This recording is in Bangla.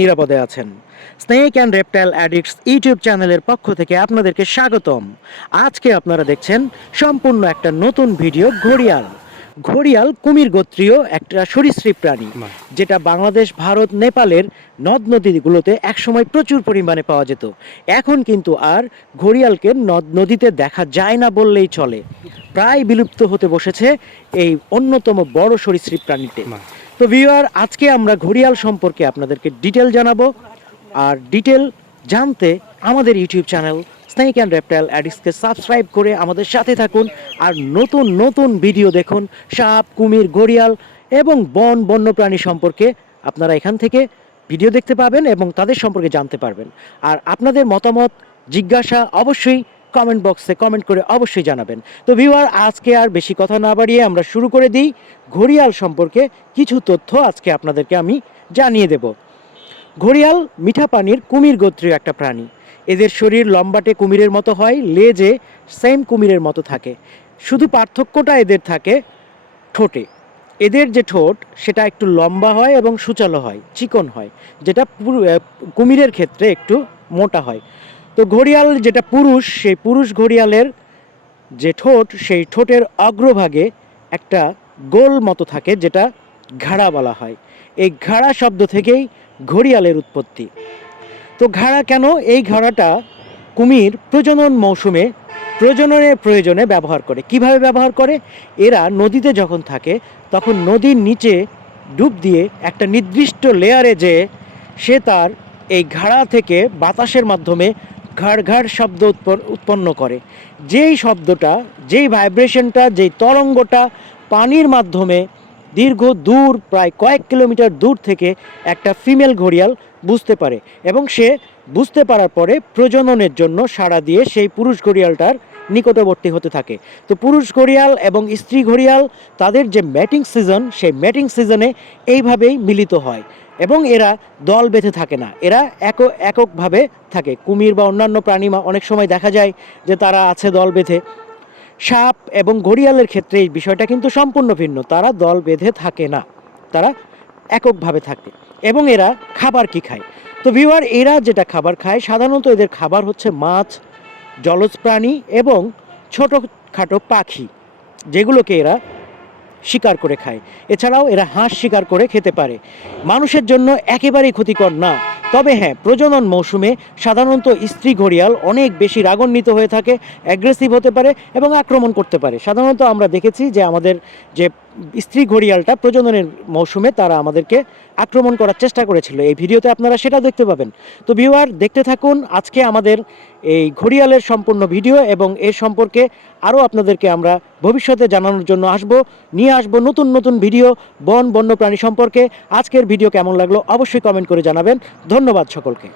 নিরাপদে আছেন। Snake and reptile addicts YouTube চ্যানেলের পক্ষ থেকে আপনাদেরকে স্বাগতম। আজকে আপনারা দেখছেন সম্পূর্ণ একটা নতুন ভিডিও ঘড়িয়াল। ঘড়িয়াল কুমির গোত্রীয় একটা সরীসৃপ প্রাণী যেটা বাংলাদেশ ভারত নেপালের নদ নদীগুলোতে একসময় প্রচুর পরিমাণে পাওয়া যেত। এখন কিন্তু আর ঘড়িয়ালকে নদ নদীতে দেখা যায় না বললেই চলে। প্রায় বিলুপ্ত হতে বসেছে এই অন্যতম বড় সরীসৃপ প্রাণীতে। তো ভিউয়ার আজকে আমরা ঘড়িয়াল সম্পর্কে আপনাদেরকে ডিটেল জানাব। আর ডিটেল জানতে আমাদের YouTube channel snake and reptile অ্যাডিক্সকে subscribe করে আমাদের সাথে থাকুন। আর নতুন নতুন ভিডিও দেখুন সাপ কুমির ঘড়িয়াল এবং বন বন্যপ্রাণী সম্পর্কে আপনারা এখান থেকে ভিডিও দেখতে পাবেন এবং তাদের সম্পর্কে জানতে পারবেন। আর আপনাদের মতামত জিজ্ঞাসা অবশ্যই কমেন্ট বক্সে কমেন্ট করে অবশ্যই জানাবেন। তো ভিউয়ার, আজকে আর বেশি কথা না বাড়িয়ে আমরা শুরু করে দিই ঘড়িয়াল সম্পর্কে কিছু তথ্য আজকে আপনাদেরকে আমি জানিয়ে দেব। ঘড়িয়াল মিঠা পানির কুমির গোত্রীয় একটা প্রাণী। এদের শরীর লম্বাটে কুমিরের মতো হয়, লেজে সেম কুমিরের মতো থাকে। শুধু পার্থক্যটা এদের থাকে ঠোঁটে। এদের যে ঠোঁট, সেটা একটু লম্বা হয় এবং সুচালো হয়, চিকন হয়, যেটা কুমিরের ক্ষেত্রে একটু মোটা হয়। তো ঘড়িয়াল যেটা পুরুষ, সেই পুরুষ ঘড়িয়ালের যে ঠোঁট, সেই ঠোঁটের অগ্রভাগে একটা গোল মতো থাকে, যেটা ঘাড়া বলা হয়। এই ঘাড়া শব্দ থেকেই ঘড়িয়ালের উৎপত্তি। তো ঘাড়া কেন? এই ঘাড়াটা কুমির প্রজনন মৌসুমে প্রজননের প্রয়োজনে ব্যবহার করে। কীভাবে ব্যবহার করে? এরা নদীতে যখন থাকে, তখন নদীর নিচে ডুব দিয়ে একটা নির্দিষ্ট লেয়ারে যে সে তার এই ঘাড়া থেকে বাতাসের মাধ্যমে ঘাড় ঘাড় শব্দ উৎপ- উৎপন্ন করে। যেই শব্দটা, যেই ভাইব্রেশনটা, যেই তরঙ্গটা পানির মাধ্যমে দীর্ঘ দূর, প্রায় কয়েক কিলোমিটার দূর থেকে একটা ফিমেল ঘড়িয়াল বুঝতে পারে এবং সে বুঝতে পারার পরে প্রজননের জন্য সাড়া দিয়ে সেই পুরুষ ঘড়িয়ালটার নিকটবর্তী হতে থাকে। তো পুরুষ ঘড়িয়াল এবং স্ত্রী ঘড়িয়াল, তাদের যে ম্যাটিং সিজন, সেই ম্যাটিং সিজনে এইভাবেই মিলিত হয় এবং এরা দল বেঁধে থাকে না। এরা এক এককভাবে থাকে। কুমির বা অন্যান্য প্রাণী অনেক সময় দেখা যায় যে তারা আছে দল বেঁধে। সাপ এবং ঘড়িয়ালের ক্ষেত্রে এই বিষয়টা কিন্তু সম্পূর্ণ ভিন্ন। তারা দল বেঁধে থাকে না। তারা এককভাবে থাকে এবং এরা খাবার কি খায়? তো ভিউয়ার এরা যেটা খাবার খায়, সাধারণত এদের খাবার হচ্ছে মাছ, জলজ প্রাণী এবং ছোটোখাটো পাখি, যেগুলোকে এরা শিকার করে খায়। এছাড়াও এরা হাঁস শিকার করে খেতে পারে। মানুষের জন্য একেবারেই ক্ষতিকর না। তবে হ্যাঁ প্রজনন মৌসুমে সাধারণত স্ত্রী ঘড়িয়াল অনেক বেশি রাগান্বিত হয়ে থাকে অ্যাগ্রেসিভ হতে পারে এবং আক্রমণ করতে পারে। সাধারণত আমরা দেখেছি যে আমাদের যে স্ত্রী ঘড়িয়ালটা প্রজননের মৌসুমে তারা আমাদেরকে আক্রমণ করার চেষ্টা করেছিল। এই ভিডিওতে আপনারা সেটা দেখতে পাবেন। তো ভিউয়ার, দেখতে থাকুন আজকে আমাদের এই ঘড়িয়ালের সম্পূর্ণ ভিডিও এবং এর সম্পর্কে আরও আপনাদেরকে আমরা ভবিষ্যতে জানানোর জন্য আসব, নিয়ে আসব নতুন নতুন ভিডিও, বন বন্যপ্রাণী সম্পর্কে। আজকের ভিডিও কেমন লাগল অবশ্যই কমেন্ট করে জানাবেন। ধন্যবাদ সকলকে।